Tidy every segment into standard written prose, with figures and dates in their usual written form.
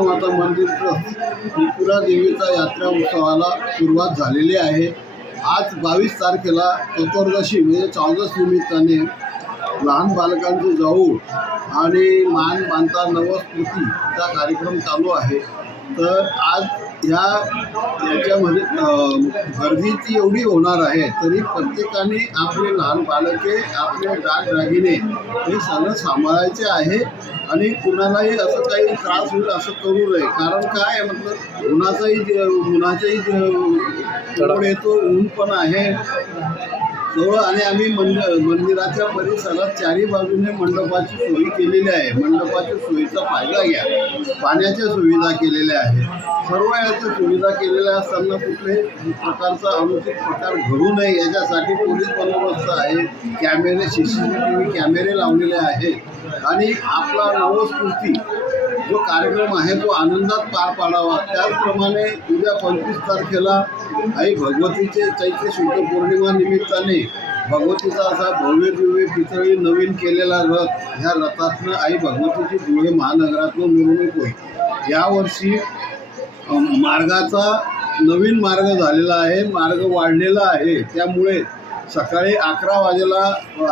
जिजामाता मंदिर ट्रस्ट त्रिपुरा देवीचा यात्रा उत्सवाला सुरुवात झालेली आहे। आज 22 तारखेला चतुर्दशी म्हणजे चौदस निमित्ताने लहान बालकांचे जाऊळ आणि मान बांधता नवस्फूर्तीचा कार्यक्रम चालू आहे। तर आज याच्यामध्ये गर्दीची एवढी होणार आहे, तरी प्रत्येकाने आपले लहान बालके आपले दागदागिने हे सगळं सांभाळायचे आहे आणि कुणालाही असं काही त्रास होईल असं करू नये। कारण काय मतलब उन्हाचाही जवळ येतो, ऊन पण आहे जवळ आणि आम्ही मंदिराच्या परिसरात चारी बाजूने मंडपाची सोयी केलेली आहे। मंडपाच्या सोयीचा फायदा घ्या। पाण्याच्या सुविधा केलेल्या आहे। सर्व याच्या सुविधा केलेल्या असताना कुठल्याही प्रकारचा अनुचित प्रकार घडू नये याच्यासाठी पोलीस बंदोबस्त आहे, कॅमेरे CCTV कॅमेरे लावलेले आहेत आणि आपला नवस्फूर्ती जो कार्यक्रम आहे तो आनंदात पार पाडावा। त्याचप्रमाणे उद्या 25 तारखेला आई भगवतीचे चैत्र शुद्ध पौर्णिमा निमित्ताने भगवतीचा असा भव्य दिव्य पितळी नवीन केलेला रथ, ह्या रथातनं आई भगवतीची धुळे महानगरातून मिरवणूक होईल। यावर्षी मार्गाचा नवीन मार्ग झालेला आहे, मार्ग वाढलेला आहे। त्यामुळे सकाळी 11 वाजेला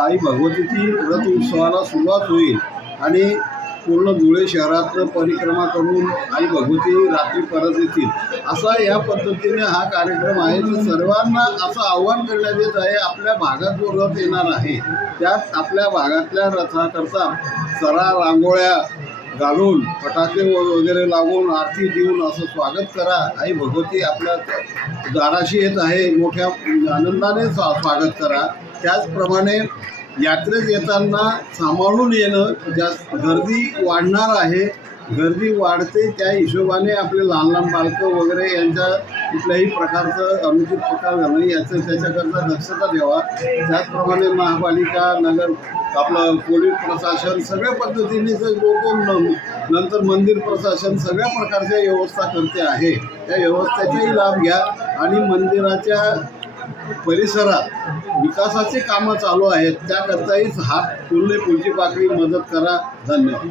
आई भगवतीची रथ उत्सवाला सुरुवात होईल आणि पूर्ण धुळे शहरातनं परिक्रमा करून आई भगवती रात्री परत येतील, असा या पद्धतीने हा कार्यक्रम आहे। तर सर्वांना असं आव्हान करण्यात येत आहे, आपल्या भागात जो रथ येणार आहे त्यात आपल्या भागातल्या रथाकरता सरा रांगोळ्या घालून फटाके वगैरे लावून आरती देऊन असं स्वागत करा। आई भगवती आपल्या दाराशी येत आहे, मोठ्या आनंदाने स्वागत करा। त्याचप्रमाणे यात्रेत येताना सांभाळून येणं, जास्त गर्दी वाढणार आहे, गर्दी वाढते त्या हिशोबाने आपले लहान लहान बालकं वगैरे यांच्या कुठल्याही प्रकारचं अनुचित प्रकार झालं याचं त्याच्याकरता दक्षता द्यावा। त्याचप्रमाणे महापालिका, नगर, आपलं पोलीस प्रशासन सगळ्या पद्धतीने नंतर मंदिर प्रशासन सगळ्या प्रकारच्या व्यवस्था करते आहे। त्या व्यवस्थेचाही लाभ घ्या आणि मंदिराच्या परिसरात विकासाची कामं चालू आहेत त्याकरताही हात फुलणे पुढची पाकळी मदत करा। धन्यवाद।